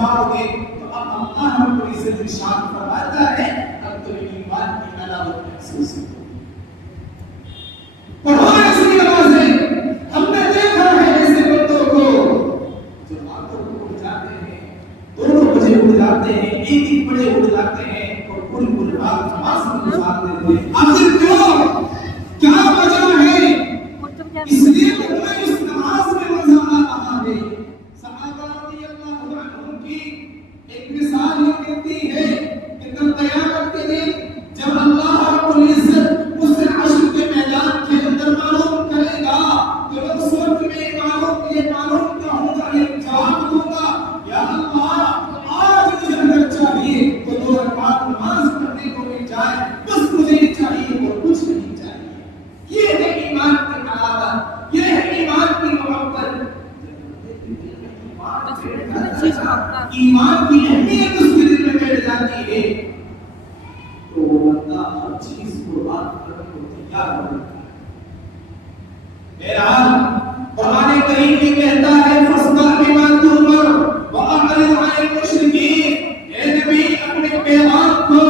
جاؤ گے تو اب اللہ رب العزت ارشاد فرماتا ہے اب تمہیں ایمان کی علامت محسوس ہوگی. پڑھو ایسی نمازیں. ہم نے دیکھا ہے ایسے بندوں کو جو راتوں کو اٹھ جاتے ہیں, 2 بجے اٹھ جاتے ہیں, 1 بجے اٹھ جاتے ہیں اور پوری رات نماز میں گزار دیتے ہیں. آخر کیوں؟ کیا وجہ ہے؟ اس لیے کہ انہیں اس نماز میں مزہ آ رہا ہے. صحابہ رضی اللہ عنہم کی ایک مثال یہ کہتی ہے کہ کل قیامت کے دن جب اللہ رب العزت اس عرش کے میدان کے اندر معلوم کرے گا تو لوگ سوچ میں یہ معلوم کیا ہوگا, یہ جواب دوں گا یا اللہ آج مجھے اگر چاہیے تو 2 رکعت نماز پڑھنے کو مل جائے, بس مجھے چاہیے اور کچھ نہیں چاہیے. یہ ہے ایمان کی علامت, یہ ہے ایمان کی محبت. ایمان کی اہمیت اس کے دل میں بیٹھ جاتی ہے تو وہ بندہ ہر چیز قربان کرنے کو تیار ہو جاتا ہے. بہرحال قرآن کریم میں کہتا ہے فَاصْدَعْ بِمَا تُؤْمَرُ وَأَعْرِضْ عَنِ الْمُشْرِكِينَ. اے نبی اپنے پیغام کو,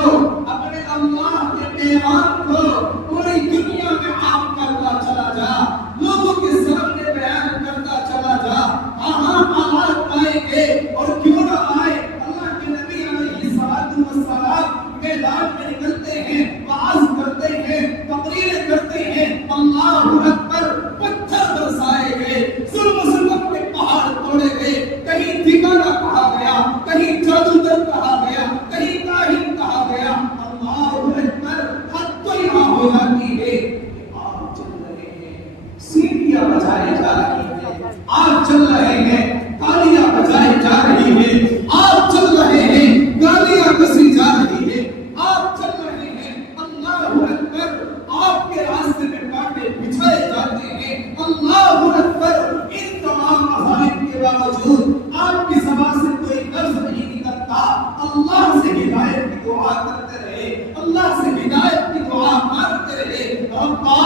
اپنے اللہ کے پیغام کو پوری دنیا میں عام کرتا چلا جا, لوگوں کے سامنے بیان کرتا چلا جا. ہاں آواز آئیں گے اور کیوں نہ آئے, اللہ کے نبی علیہ السلام میدان میں نکلتے ہیں, وعظ کرتے ہیں, تقریریں کرتے ہیں, اللہ اکبر, پتھر برسائے گئے, ظلم و ستم کے پہاڑ توڑے گئے, کہیں ٹھکانہ کہا گیا, کہیں جادوگر کہا گیا, کہیں کاہن کہا گیا. اللہ اکبر, حد تو یہاں ہو جاتی ہے کہ آپ چل رہے ہیں, سیٹیاں بجائے جا رہی ہیں, آپ چل رہے ہیں, تالیاں بجائے جا رہی ہیں, آپ چل رہے ہیں, گالیاں کسی جا رہی ہیں, آپ چل رہے ہیں, اللہ اکبر, آپ کے راستے میں کانٹے بچھائے جاتے ہیں. اللہ اکبر, ان تمام مظالم کے باوجود آپ کی زبان سے کوئی لفظ نہیں نکلتا. اللہ سے ہدایت کی دعا کرتے رہے, اللہ سے ہدایت کی دعا مانگتے رہے. ربا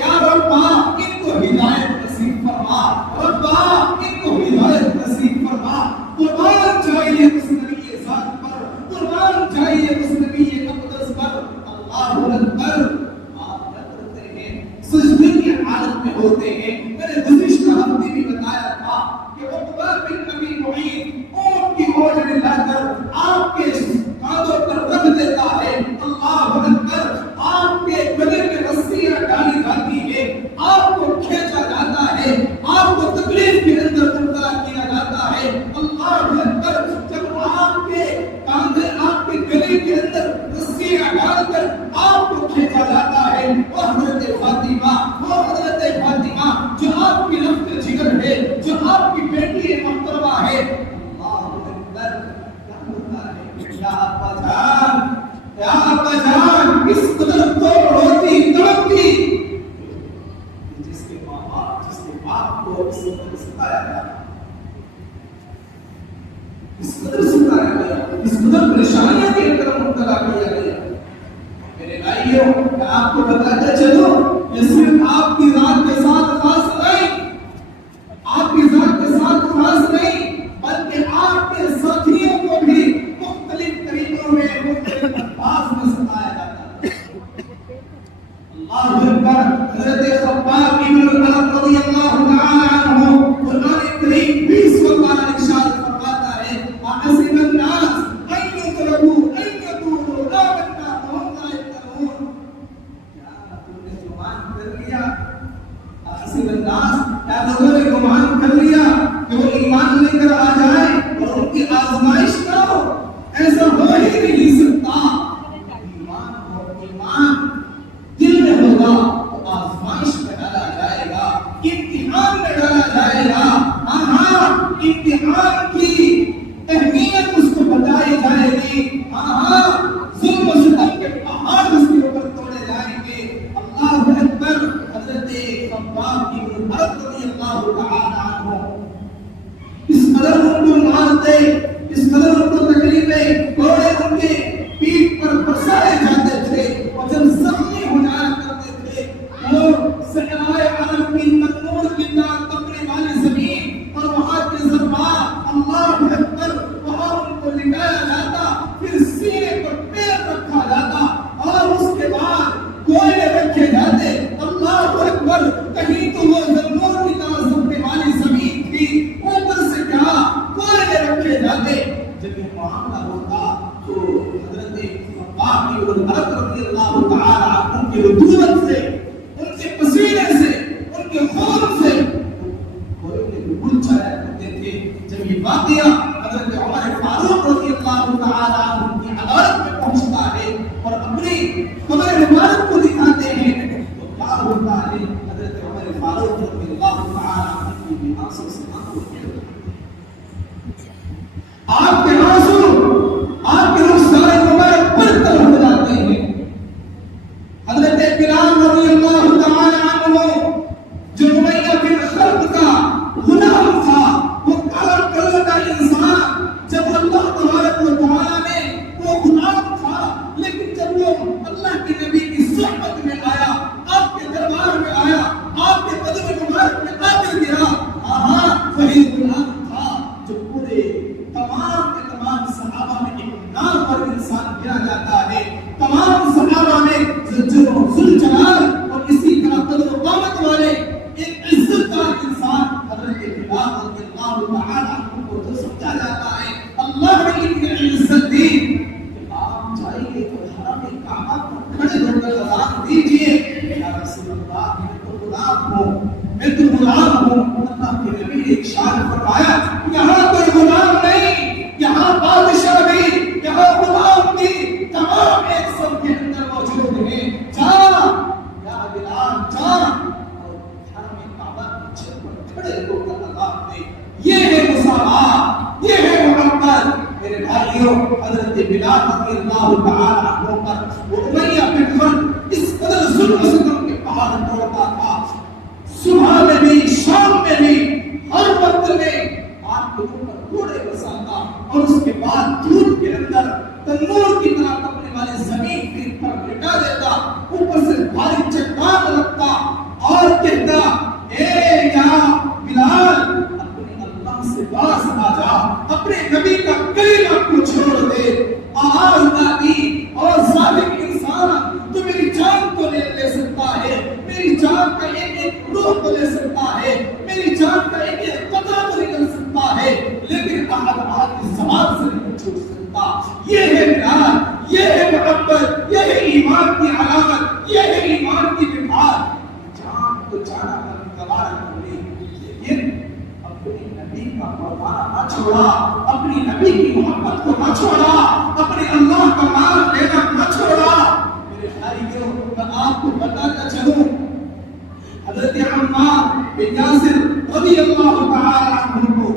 یا ربا ان کو ہدایت نصیب فرما, ربا ان کو ہدایت نصیب فرما. قربان چاہیے اس نبی ذات پر, قربان چاہیے اس نبی اقدس پر. اللہ اکبر, آپ کیا کرتے ہیں, سجدے کی حالت میں ہوتے ہیں. میں نے گزشتہ ہفتے بھی بتایا تھا کہ عقبہ بن ابی معیط اونٹ کی اوجڑ لا کر آپ کے کاندھوں پر رکھ دیتا ہے. اللہ اکبر, آپ کے گلے میں رسیاں ڈالی جاتی ہے, آپ کو کھینچا جاتا ہے, آپ کو تکلیف کے اندر مبتلا کیا جاتا ہے. اللہ اکبر, جب آپ کے کاندھے, آپ کے گلے کے اندر رسیاں ڈال کر آپ کو کھینچا جاتا ہے, وہ حضرت فاطمہ, وہ حضرت فاطمہ جو آپ کی لفظ جگر ہے, جو آپ کی بیٹی محترمہ ہے. اللہ اکبر, کیا ہوتا ہے یا ابا جان, یا ابا جان, اس قدر تو روتی تڑپتی جس کے باپ کو اس قدر ستایا گیا, اس قدر ستایا گیا, اس قدر پریشانیاں کے اندر مبتلا کیا گیا. میرے بھائیوں, میں آپ کو بتاتا چلوں, یہ صرف آپ کی ذات کے ساتھ خاص نہیں, آپ کی ذات کے ساتھ خاص نہیں, بلکہ آپ کے ساتھیوں کو بھی مختلف طریقوں میں, مختلف الفاظ میں ستایا جاتا ہے. اللہ اکبر, حضرت خباب بن الارت رضی اللہ تعالی عنہ قرآن کریم 20 بار ارشاد فرماتا ہے, احسب الناس ان يتركوا ان يقولوا آمنا وهم لا يفتنون. کیا تم نے گمان کر لیا, احسب الناس, کیا لوگوں نے گمان کر لیا کہ وہ ایمان لے کر آ جائیں اور ان کی آزمائش نہ ہو؟ ایسا ہو ہی نہیں سکتا. ایمان دل میں ہوگا تو آزمائش میں ڈالا جائے گا, امتحان میں ڈالا جائے گا. ہاں, امتحان کی اہمیت اس کو بتائی جائے گی. ہاں, ظلم و ستم کے پہاڑ اس کے اوپر توڑے جائیں گے. اللہ اکبر, حضرت خباب بن الارت رضی اللہ تعالی عنہ اس قدر ان کو مارتے, اس قدر ان کو تکلیفیں, کوڑے ان کے پیٹ پر برسائے جاتے تھے, اور جب زخمی ہو جایا کرتے تھے, اور صحرائے عرب کی تنور کی طرح کپڑے والی زمین اور وہاں کے ضربات, اللہ اکبر, وہاں ہوتا ہے حضرت عمر فاروق رضی اللہ تعالی عنہ کی آنسوں سے آنکھوں کے آپ کے آنسو آپ کے رخسار مبارک پر طرف ہو جاتے ہیں. حضرت بلال رضی اللہ تعالی عنہ جو امیہ بن خلف کا غلام تھا، وہ کالا کلر کا انسان، جب اللہ تبارک و تعالی نے وہ غلام تھا لیکن جب وہ اللہ کے نبی کی صحبت میں آیا، آپ کے دربار میں آیا، آپ کے قدم مبارک میں آ کر گرا، وہی غلام تھا جو پورے تمام کے تمام صحابہ میں ایک نام پر انسان گنا جاتا ہے. تمام صحابہ میں ذوالجلال اور اسی طرح قدر و قامت والے ایک عزت دار انسان حضرت بلال رضی اللہ تعالی عنہ کو جو سمجھا جاتا ہے اللہ نے اتنی عزت دی کہ آپ جائیے تو حرم کعبہ پر کھڑے ہو کر اذان دیجیے یا رسول اللہ میں تو غلام ہوں، اللہ کے نبی نے ارشاد فرمایا یہاں کوئی غلام نہیں، یہاں بادشاہ نہیں، یہاں غلام نہیں، تمام ایک سب کے اندر موجود ہیں. جا یا بلال جا اور حرم کعبہ کی چھت پر کھڑے ہو کر اذان دے. یہ ہے مساوات، یہ ہے محبت. میرے بھائیوں، حضرت بلال رضی اللہ تعالی عنہ پر وہ امیہ بن خلف اس قدر ظلم و ستم کے پہاڑ توڑتا تھا، صبح میں بھی شام میں بھی ہر وقت میں آپ کو گھوڑے بساتا اور اس کے بعد دودھ کے اندر تنور کی طرح تپنے والے زمین پر لٹا دیتا، اوپر سے بھاری چٹان رکھتا اور کہتا اے یا بلال اپنے اللہ سے باز آ جا، اپنے نبی کا کلمہ کو چھوڑ دے. آواز آتی اور ظالم انسان تو میری جان کو لے سکتا ہے، میری جان کا ایک روح کو لے سکتا ہے، میری جان کا ایک قطرہ کو نکل سکتا ہے، لیکن احد آپ کی زبان سے نہیں چھوڑ سکتا. یہ ہے پیار، یہ ہے محبت، یہ ہے ایمان کی علامت، یہ ہے ایمان کی بنیاد. جان تو جانا گوارا کر لی لیکن اپنی نبی کا پروانہ نہ چھوڑا، اپنی نبی کی محبت کو نہ چھوڑا، اپنے اللہ کا نام لینا نہ چھوڑا. میرے بھائیوں، میں آپ کو بتانا چاہوں حضرت عمار بن یاسر رضی اللہ تعالی عنہ کو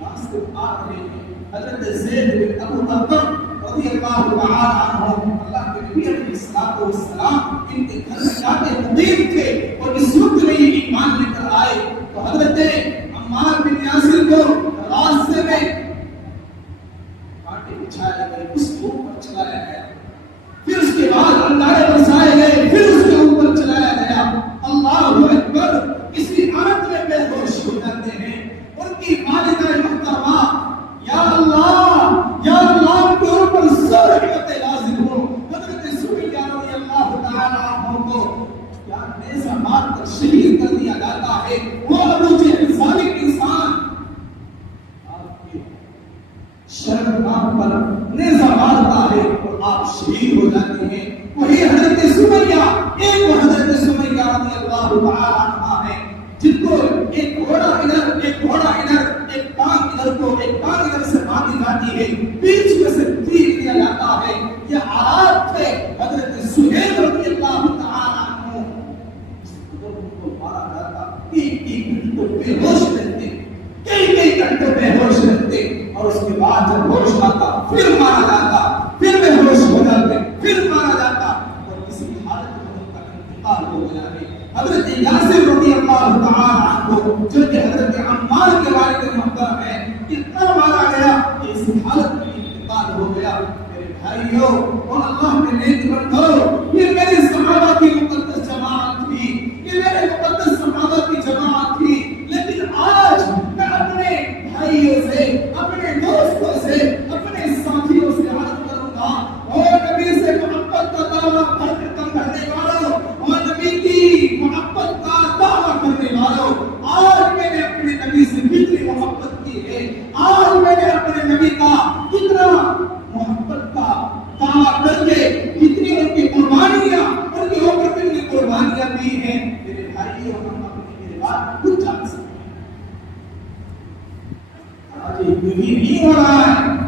ناصر آ رہے ہیں. حضرت زید بن ابو بکر رضی اللہ تعالی عنہ اللہ کے نبی علیہ السلام ان کے گھر میں جاتے مقیم تھے اور اس وقت میں یہ ایمان لے کر آئے تو حضرت عمار بن یاسر کو راستے میں کانٹے بچھائے گئے، اس کے اوپر چلایا گیا، پھر اس کے بعد انگارے برسائے گئے، پھر اس کے اوپر چلایا گیا. اللہ اکبر، اسی حالت میں بے ہوش ہو جاتے ہیں. ان کی والدہ محترمہ یا اللہ ان کے اوپر سر رحمت نازل ہو. حضرت سمیہ رضی اللہ تعالی عنہ کو کیا نیزہ مار کر شہید کر دیا جاتا ہے. وہ ابو جہل ظالم انسان آپ کے شرم نام پر نیزہ مارتا ہے اور آپ شہید ہو جاتے ہیں. وہی حضرت سمیہ، ایک حضرت سمیہ رضی اللہ تعالی عنہ ہے جن کو ایک گھوڑا ادھر ایک ٹانگ ادھر کو ایک ٹانگ ادھر سے باندھی جاتی ہے، بیچ میں سے تیر دیا جاتا ہے. یہ حالات تھے حضرت سہیل رضی اللہ تعالی عنہ کو مارا جاتا، کئی گھنٹوں بے ہوش رہتے، کئی گھنٹوں بے ہوش رہتے اور اس کے بعد جب ہوش آتا پھر مارا جاتا، پھر بے ہوش ہو جاتے، پھر مارا جاتا اور کسی حالت میں ان کا انتقال ہو گیا ہے. حضرت یاسر رضی اللہ تعالی عنہ جو کہ حضرت عمار کے والد محترم ہیں، اتنا مارا گیا کہ اس حالت میں انتقال ہو گیا. میرے بھائیوں اور اللہ کے نیک بندو، یہ میری صحابہ کی مقدس جماعت تھی، یہ میرے مقدس صحابہ کی جماعت تھی. لیکن آج میں اپنے بھائیوں سے، اپنے دوستوں سے، اپنے ساتھیوں سے عرض کروں گا، اور نبی سے محبت کا دعویٰ کرنے والوں اور نبی کی محبت کا دعویٰ کرنے والوں، آج میں نے اپنے نبی سے کتنی محبت کی ہے، آج میں نے اپنے نبی کا کتنا محبت کا دعویٰ کر کے کتنی ان کی قربانیاں، ان کے اوپر کتنی قربانیاں دی ہیں. میرے بھائیوں، ہم اپنی میرے بات کچھ جان سکتے ہیں. آج یہ نہیں ہو رہا ہے.